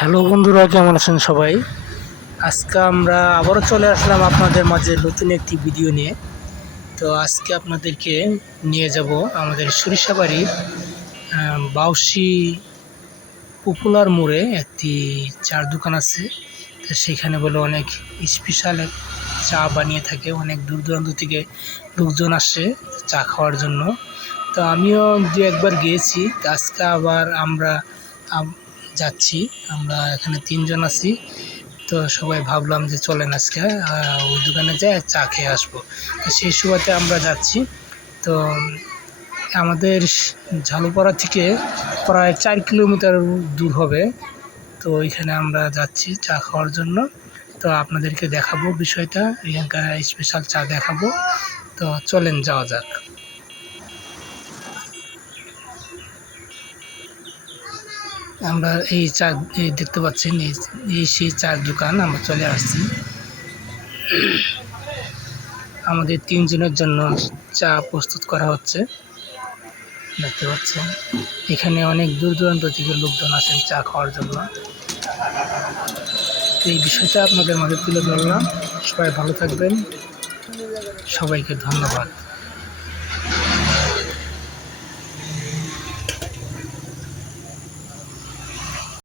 Hello বন্ধুরা, কেমন আছেন সবাই? আজকে আমরা আবারও চলে আসলাম আপনাদের মাঝে নতুন একটি ভিডিও নিয়ে। তো আজকে আপনাদেরকে নিয়ে যাব আমাদের সরিষাবাড়ির বাউসি পপুলার মোড়ে একটি চার দোকান আছে। তো সেখানে বলে অনেক স্পেশাল চা বানিয়ে থাকে, অনেক দূর দূরান্ত থেকে লোকজন আসে চা খাওয়ার জন্য। তো আমিও দু একবার গিয়েছি। তো আজকে আবার আমরা যাচ্ছি। আমরা এখানে ৩ জন আছি। তো সবাই ভাবলাম যে চলেন আজকে ওই দোকানে যাই চা খেয়ে আসবো। তো সেই সুবাদে আমরা যাচ্ছি। তো আমাদের ঝালুপাড়া থেকে প্রায় ৪ কিলোমিটার দূর হবে। তো ওইখানে আমরা যাচ্ছি চা খাওয়ার জন্য। তো আপনাদেরকে দেখাবো বিষয়টা, এখানকার স্পেশাল চা দেখাবো। তো চলেন যাওয়া যাক। আমরা এই চা দেখতে পাচ্ছেন, এই সেই চার দোকান আমরা চলে আসছি। আমাদের ৩ জনের জন্য চা প্রস্তুত করা হচ্ছে, দেখতে পাচ্ছেন। এখানে অনেক দূর দূরান্ত থেকে লোকজন আসেন চা খাওয়ার জন্য। এই বিষয়টা আপনাদের মাঝে তুলে ধরলাম। সবাই ভালো থাকবেন, সবাইকে ধন্যবাদ।